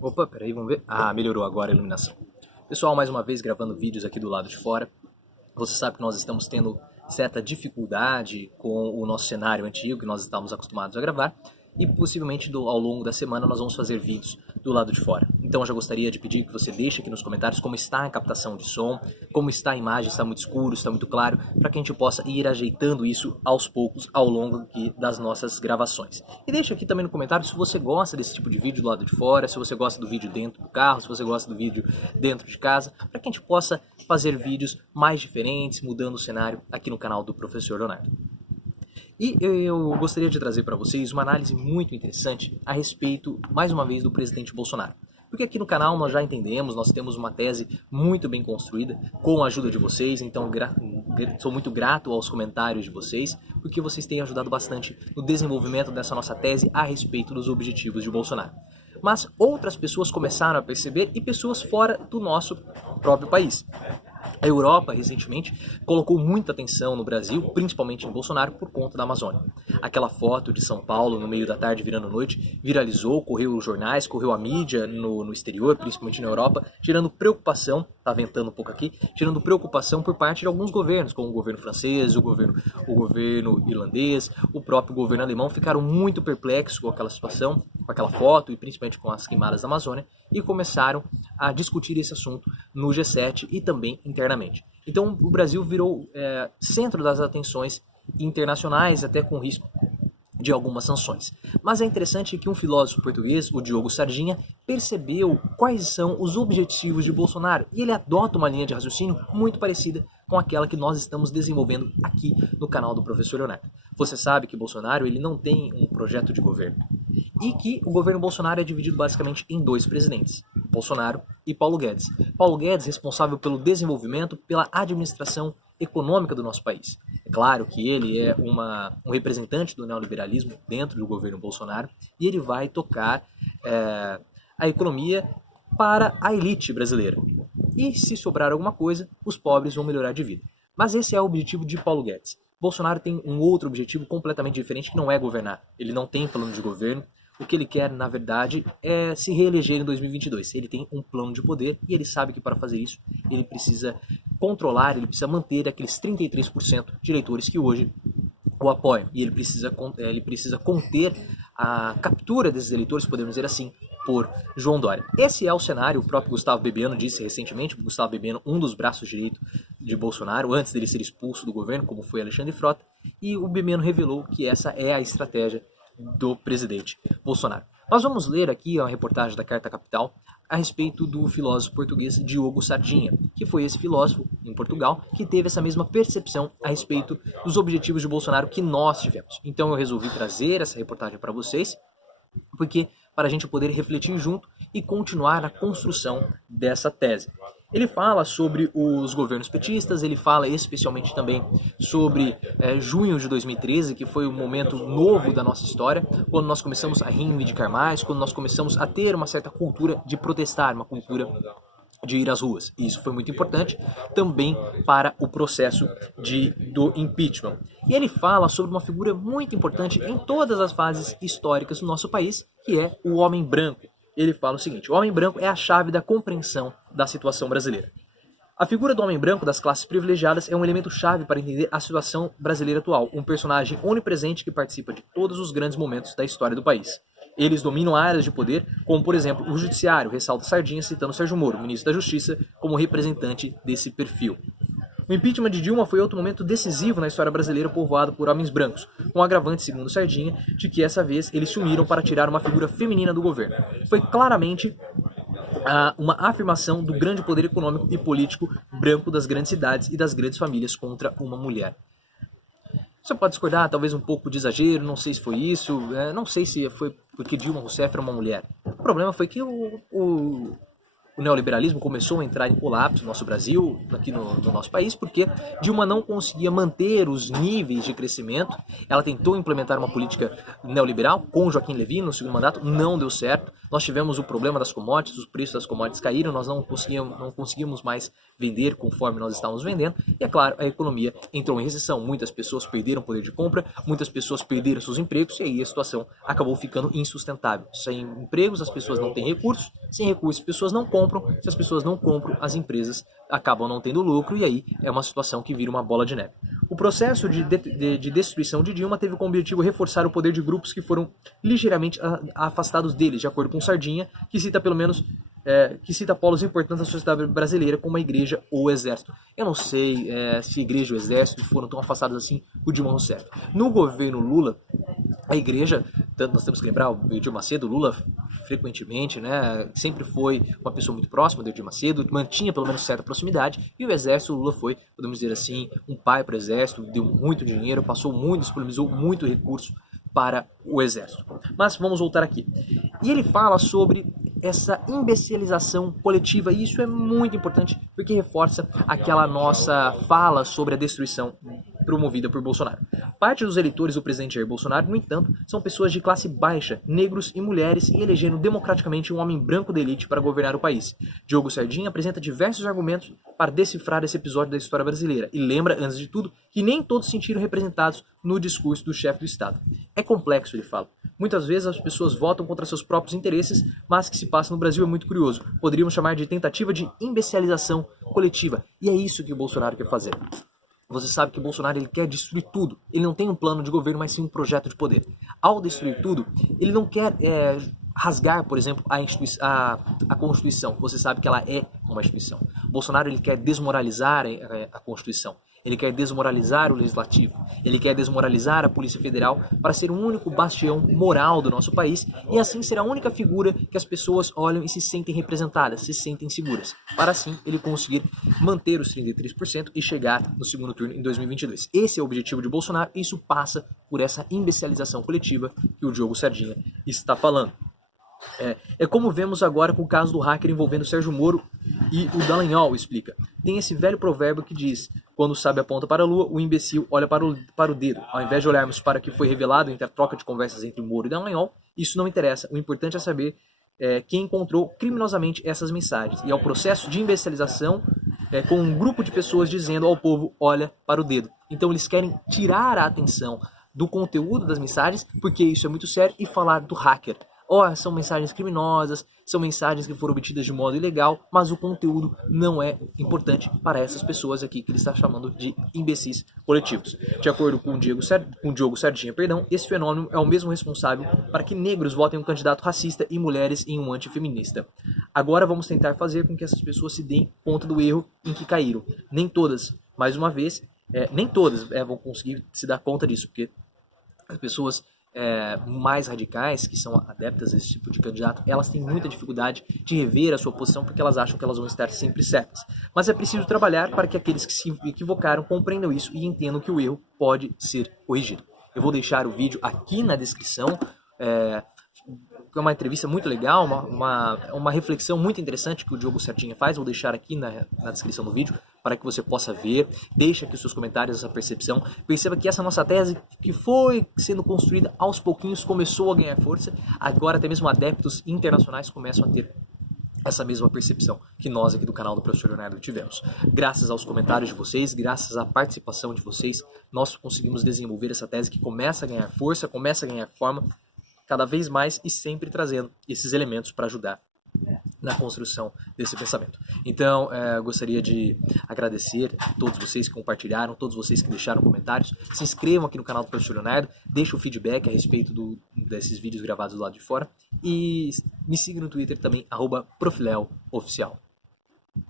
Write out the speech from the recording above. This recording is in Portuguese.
Opa, peraí, vamos ver. Ah, melhorou agora a iluminação. Pessoal, mais uma vez gravando vídeos aqui do lado de fora. Você sabe que nós estamos tendo certa dificuldade com o nosso cenário antigo que nós estávamos acostumados a gravar. E possivelmente ao longo da semana nós vamos fazer vídeos do lado de fora. Então eu já gostaria de pedir que você deixe aqui nos comentários como está a captação de som, como está a imagem, está muito escuro, está muito claro, para que a gente possa ir ajeitando isso aos poucos ao longo aqui das nossas gravações. E deixe aqui também no comentário se você gosta desse tipo de vídeo do lado de fora, se você gosta do vídeo dentro do carro, se você gosta do vídeo dentro de casa, para que a gente possa fazer vídeos mais diferentes, mudando o cenário aqui no canal do Professor Leonardo. E eu gostaria de trazer para vocês uma análise muito interessante a respeito, mais uma vez, do presidente Bolsonaro. Porque aqui no canal nós já entendemos, nós temos uma tese muito bem construída, com a ajuda de vocês, então sou muito grato aos comentários de vocês, porque vocês têm ajudado bastante no desenvolvimento dessa nossa tese a respeito dos objetivos de Bolsonaro. Mas outras pessoas começaram a perceber, e pessoas fora do nosso próprio país. A Europa, recentemente, colocou muita atenção no Brasil, principalmente em Bolsonaro, por conta da Amazônia. Aquela foto de São Paulo no meio da tarde virando noite viralizou, correu os jornais, correu a mídia no exterior, principalmente na Europa, gerando preocupação, tá ventando um pouco aqui, gerando preocupação por parte de alguns governos, como o governo francês, o governo irlandês, o próprio governo alemão, ficaram muito perplexos com aquela situação, com aquela foto e principalmente com as queimadas da Amazônia, e começaram a discutir esse assunto no G7 e também internamente. Então o Brasil virou centro das atenções internacionais, até com risco de algumas sanções. Mas é interessante que um filósofo português, o Diogo Sardinha, percebeu quais são os objetivos de Bolsonaro e ele adota uma linha de raciocínio muito parecida com aquela que nós estamos desenvolvendo aqui no canal do Professor Leonardo. Você sabe que Bolsonaro ele não tem um projeto de governo e que o governo Bolsonaro é dividido basicamente em dois presidentes, Bolsonaro e Paulo Guedes. Paulo Guedes responsável pelo desenvolvimento, pela administração econômica do nosso país. É claro que ele é um representante do neoliberalismo dentro do governo Bolsonaro e ele vai tocar a economia para a elite brasileira. E se sobrar alguma coisa, os pobres vão melhorar de vida. Mas esse é o objetivo de Paulo Guedes. Bolsonaro tem um outro objetivo completamente diferente, que não é governar. Ele não tem plano de governo. O que ele quer, na verdade, é se reeleger em 2022. Ele tem um plano de poder e ele sabe que para fazer isso ele precisa controlar, ele precisa manter aqueles 33% de eleitores que hoje o apoiam. E ele precisa conter a captura desses eleitores, podemos dizer assim, por João Dória. Esse é o cenário, o próprio Gustavo Bebiano disse recentemente, o Gustavo Bebiano, um dos braços direitos de Bolsonaro, antes dele ser expulso do governo, como foi Alexandre Frota, e o Bebiano revelou que essa é a estratégia do presidente Bolsonaro. Nós vamos ler aqui a reportagem da Carta Capital a respeito do filósofo português Diogo Sardinha, que foi esse filósofo em Portugal que teve essa mesma percepção a respeito dos objetivos de Bolsonaro que nós tivemos. Então eu resolvi trazer essa reportagem para vocês, porque para a gente poder refletir junto e continuar a construção dessa tese. Ele fala sobre os governos petistas, ele fala especialmente também sobre junho de 2013, que foi um momento novo da nossa história, quando nós começamos a reivindicar mais, quando nós começamos a ter uma certa cultura de protestar, uma cultura de ir às ruas. E isso foi muito importante também para o processo do impeachment. E ele fala sobre uma figura muito importante em todas as fases históricas do nosso país, que é o homem branco. Ele fala o seguinte: o homem branco é a chave da compreensão da situação brasileira. A figura do homem branco das classes privilegiadas é um elemento chave para entender a situação brasileira atual, um personagem onipresente que participa de todos os grandes momentos da história do país. Eles dominam áreas de poder, como por exemplo o judiciário, ressalta Sardinha citando Sérgio Moro, ministro da Justiça, como representante desse perfil. O impeachment de Dilma foi outro momento decisivo na história brasileira povoado por homens brancos, com agravante, segundo Sardinha, de que essa vez eles se uniram para tirar uma figura feminina do governo. Foi claramente uma afirmação do grande poder econômico e político branco das grandes cidades e das grandes famílias contra uma mulher. Você pode discordar, talvez um pouco de exagero, não sei se foi isso, não sei se foi porque Dilma Rousseff era uma mulher. O problema foi que o o neoliberalismo começou a entrar em colapso no nosso Brasil, aqui no nosso país, porque Dilma não conseguia manter os níveis de crescimento. Ela tentou implementar uma política neoliberal com Joaquim Levy no segundo mandato, não deu certo. Nós tivemos o problema das commodities, os preços das commodities caíram, nós não conseguimos mais vender conforme nós estávamos vendendo, e é claro, a economia entrou em recessão, muitas pessoas perderam poder de compra, muitas pessoas perderam seus empregos, e aí a situação acabou ficando insustentável. Sem empregos, as pessoas não têm recursos, sem recursos, as pessoas não compram, se as pessoas não compram, as empresas acabam não tendo lucro, e aí é uma situação que vira uma bola de neve. O processo de destruição de Dilma teve como objetivo reforçar o poder de grupos que foram ligeiramente afastados deles, de acordo com Sardinha, que cita pelo menos polos importantes da sociedade brasileira, como a igreja ou o exército. Eu não sei se a igreja ou o exército foram tão afastados assim por Dilma Rousseff. No governo Lula, a igreja, tanto nós temos que lembrar, o Edir Macedo, Lula frequentemente, né, sempre foi uma pessoa muito próxima do Edir Macedo, mantinha pelo menos certa proximidade, e o exército, Lula foi, podemos dizer assim, um pai para o exército, deu muito dinheiro, disponibilizou muito recurso para o exército. Mas vamos voltar aqui. E ele fala sobre essa imbecilização coletiva, e isso é muito importante porque reforça aquela nossa fala sobre a destruição promovida por Bolsonaro. Parte dos eleitores do presidente Jair Bolsonaro, no entanto, são pessoas de classe baixa, negros e mulheres, e elegeram democraticamente um homem branco de elite para governar o país. Diogo Sardinha apresenta diversos argumentos para decifrar esse episódio da história brasileira e lembra, antes de tudo, que nem todos se sentiram representados no discurso do chefe do Estado. É complexo, ele fala. Muitas vezes as pessoas votam contra seus próprios interesses, mas o que se passa no Brasil é muito curioso. Poderíamos chamar de tentativa de imbecilização coletiva. E é isso que o Bolsonaro quer fazer. Você sabe que o Bolsonaro ele quer destruir tudo. Ele não tem um plano de governo, mas sim um projeto de poder. Ao destruir tudo, ele não quer rasgar, por exemplo, a Constituição. Você sabe que ela é uma instituição. O Bolsonaro ele quer desmoralizar a Constituição. Ele quer desmoralizar o Legislativo. Ele quer desmoralizar a Polícia Federal para ser o único bastião moral do nosso país, e assim ser a única figura que as pessoas olham e se sentem representadas, se sentem seguras, para assim ele conseguir manter os 33% e chegar no segundo turno em 2022. Esse é o objetivo de Bolsonaro, e isso passa por essa imbecilização coletiva que o Diogo Sardinha está falando. É como vemos agora com o caso do hacker envolvendo Sérgio Moro e o Dallagnol, explica. Tem esse velho provérbio que diz: quando o sábio aponta para a lua, o imbecil olha para o dedo. Ao invés de olharmos para o que foi revelado entre a troca de conversas entre Moro e Dallagnol, isso não interessa. O importante é saber quem encontrou criminosamente essas mensagens. E é o processo de imbecilização com um grupo de pessoas dizendo ao povo: olha para o dedo. Então eles querem tirar a atenção do conteúdo das mensagens, porque isso é muito sério, e falar do hacker. São mensagens criminosas, são mensagens que foram obtidas de modo ilegal, mas o conteúdo não é importante para essas pessoas aqui que ele está chamando de imbecis coletivos. De acordo com o Diogo Sardinha, esse fenômeno é o mesmo responsável para que negros votem um candidato racista e mulheres em um antifeminista. Agora vamos tentar fazer com que essas pessoas se deem conta do erro em que caíram. Nem todas, mais uma vez, vão conseguir se dar conta disso, porque as pessoas mais radicais, que são adeptas desse tipo de candidato, elas têm muita dificuldade de rever a sua posição porque elas acham que elas vão estar sempre certas. Mas é preciso trabalhar para que aqueles que se equivocaram compreendam isso e entendam que o erro pode ser corrigido. Eu vou deixar o vídeo aqui na descrição. É uma entrevista muito legal, uma reflexão muito interessante que o Diogo Sardinha faz. Vou deixar aqui na descrição do vídeo para que você possa ver. Deixe aqui os seus comentários, essa percepção. Perceba que essa nossa tese, que foi sendo construída aos pouquinhos, começou a ganhar força. Agora até mesmo adeptos internacionais começam a ter essa mesma percepção que nós aqui do canal do Professor Leonardo tivemos. Graças aos comentários de vocês, graças à participação de vocês, nós conseguimos desenvolver essa tese que começa a ganhar força, começa a ganhar forma cada vez mais, e sempre trazendo esses elementos para ajudar na construção desse pensamento. Então, gostaria de agradecer a todos vocês que compartilharam, todos vocês que deixaram comentários. Se inscrevam aqui no canal do Professor Leonardo, deixem o feedback a respeito desses vídeos gravados do lado de fora, e me sigam no Twitter também, @profleoficial.